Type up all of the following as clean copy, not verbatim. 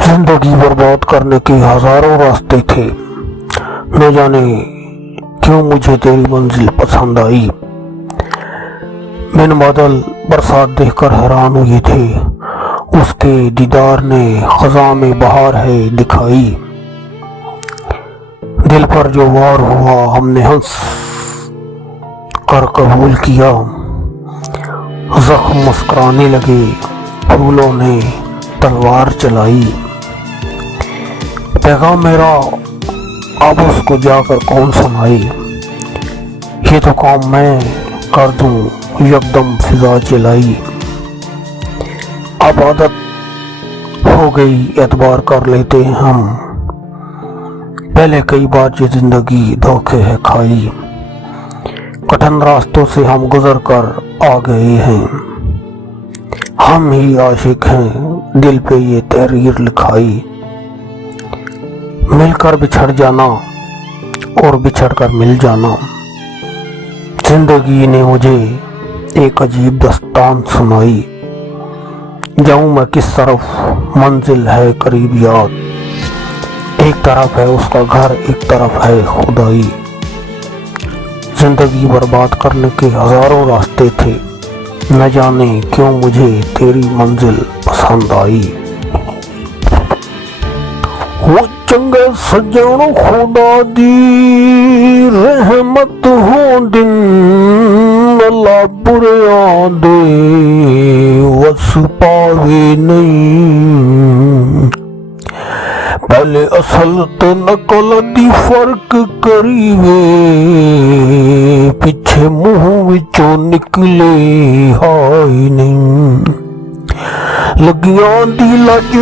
जिंदगी बर्बाद करने के हजारों रास्ते थे, न जाने क्यों मुझे तेरी मंजिल पसंद आई। बिन बादल बरसात देखकर हैरान हुए थे, उसके दीदार ने खज़ां में बहार है दिखाई। दिल पर जो वार हुआ हमने हंस कर कबूल किया, जख्म मुस्कुराने लगे फूलों ने तलवार चलाई। पैगाम मेरा अब उसको जाकर कौन सुनाई, ये तो काम मैं कर दूं यकदम फिजा चलाई। अब आदत हो गई एतबार कर लेते हैं हम, पहले कई बार ये जिंदगी धोखे है खाई। कठिन रास्तों से हम गुजर कर आ गए हैं, हम ही आशिक हैं दिल पे ये तहरीर लिखाई। मिलकर बिछड़ जाना और बिछड़ कर मिल जाना, जिंदगी ने मुझे एक अजीब दास्तान सुनाई। जाऊं मैं किस तरफ, मंजिल है करीब याद, एक तरफ है उसका घर एक तरफ है खुदाई। जिंदगी बर्बाद करने के हजारों रास्ते थे, न जाने क्यों मुझे तेरी मंजिल पसंद आई। वो चंगे सजन खुदा दी रहमत हो दिन, अल्लाह बुरे आदे वस पावे नहीं। पहले असल ते नकल दी फर्क करीवे, पिछे मुंह विचों निकले हाय नहीं। लगियां दी लज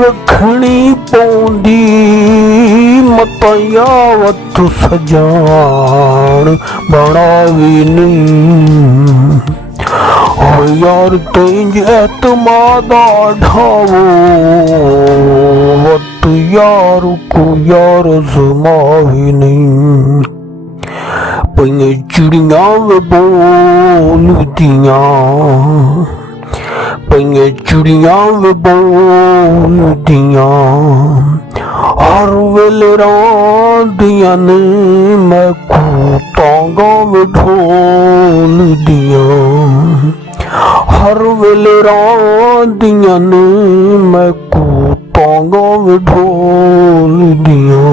रखनी पौंदी, मतायावत सजान बनावे नहीं। ओ यार तेंज एतमादा ढावो, वत यार को यार जमावे नहीं। पईए चिड़ियां वे बोलदियां, पईए चिड़ियां वे बोलदियां, हर वेले रांदियां ने मैं तांगा वे ढोलदियां। हर वेले रांदियां ने मैं तांगा वे ढोलदियां।